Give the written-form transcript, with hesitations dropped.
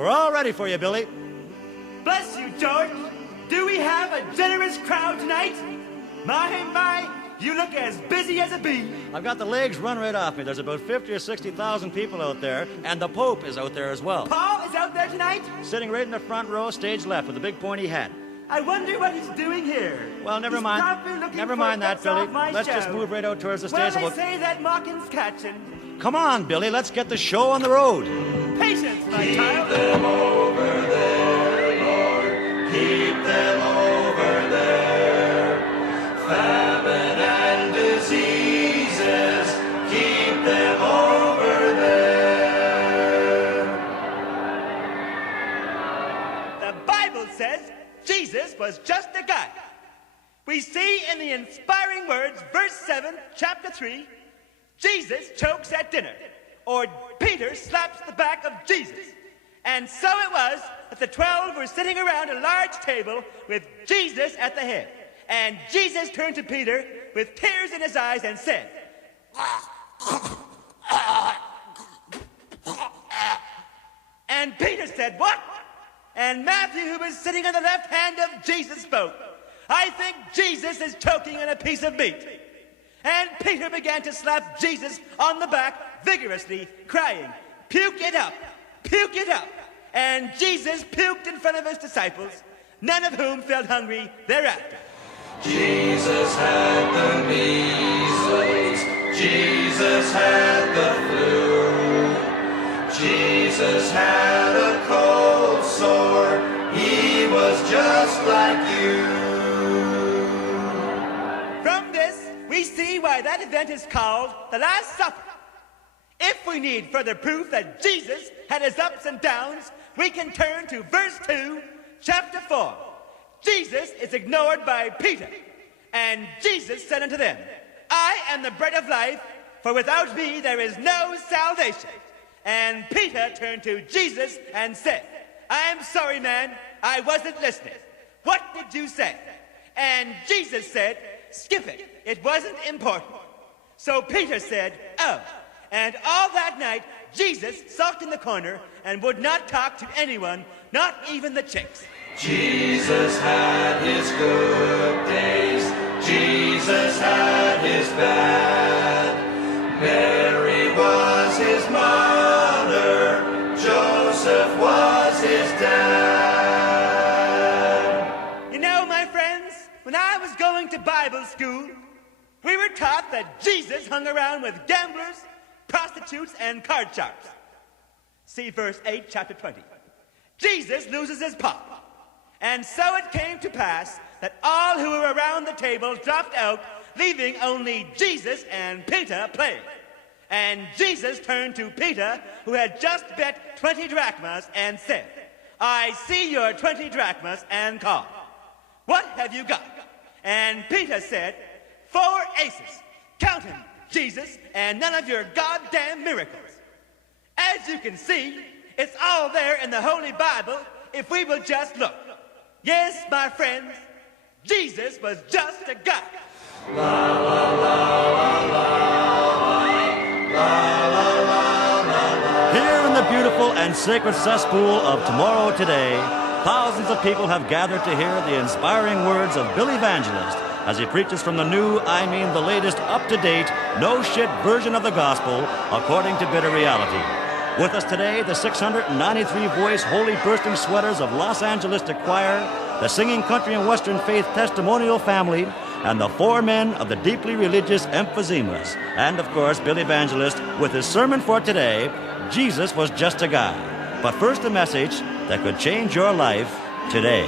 We're all ready for you, Billy. Bless you, George. Do we have a generous crowd tonight? My, you look as busy as a bee. I've got the legs run right off me. There's about 50 or 60,000 people out there, and the Pope is out there as well. Paul is out there tonight? Sitting right in the front row, stage left, with a big pointy hat. I wonder what he's doing here. Well, never mind. Never mind that, Billy. Let's just move right out towards the stage. Well, they say that mocking's catching. Come on, Billy. Let's get the show on the road. Patience, my child. Keep them over there, Lord. Keep them over there. Famine and diseases, keep them over there. The Bible says Jesus was just a guy. We see in the inspiring words, verse 7, chapter 3, Jesus chokes at dinner, or Peter slaps the back of Jesus. And so it was that the 12 were sitting around a large table with Jesus at the head. And Jesus turned to Peter with tears in his eyes and said, and Peter said, what? And Matthew, who was sitting on the left hand of Jesus, spoke, I think Jesus is choking on a piece of meat. And Peter began to slap Jesus on the back vigorously, crying, puke it up, puke it up. And Jesus puked in front of his disciples, none of whom felt hungry thereafter. Jesus had the measles, Jesus had the flu, Jesus had a cold sore, he was just like you. From this, we see why that event is called the Last Supper. If we need further proof that Jesus had his ups and downs, we can turn to verse 2, chapter 4. Jesus is ignored by Peter, and Jesus said unto them, I am the bread of life, for without me there is no salvation. And Peter turned to Jesus and said, I am sorry, man, I wasn't listening. What did you say? And Jesus said, skip it, it wasn't important. So Peter said, oh. And all that night, Jesus sulked in the corner and would not talk to anyone, not even the chicks. Jesus had his good days, Jesus had his bad. Mary was his mother, Joseph was his dad. You know, my friends, when I was going to Bible school, we were taught that Jesus hung around with gamblers, prostitutes, and card sharps. See verse 8, chapter 20. Jesus loses his pop. And so it came to pass that all who were around the table dropped out, leaving only Jesus and Peter playing. And Jesus turned to Peter, who had just bet 20 drachmas, and said, I see your 20 drachmas and call. What have you got? And Peter said, 4 aces. Count him, Jesus, and none of your goddamn miracles. As you can see, it's all there in the Holy Bible if we will just look. Yes, my friends, Jesus was just a guy. La la la la la la. Here in the beautiful and sacred cesspool of Tomorrow Today, thousands of people have gathered to hear the inspiring words of Billy Evangelist as he preaches from the new, the latest, up-to-date, no-shit version of the gospel according to bitter reality. With us today, the 693-voice Holy Bursting Sweaters of Los Angeles Choir, the Singing Country and Western Faith Testimonial Family, and the 4 men of the deeply religious Emphysemas. And, of course, Billy Evangelist with his sermon for today, Jesus Was Just a Guy. But first, a message that could change your life today.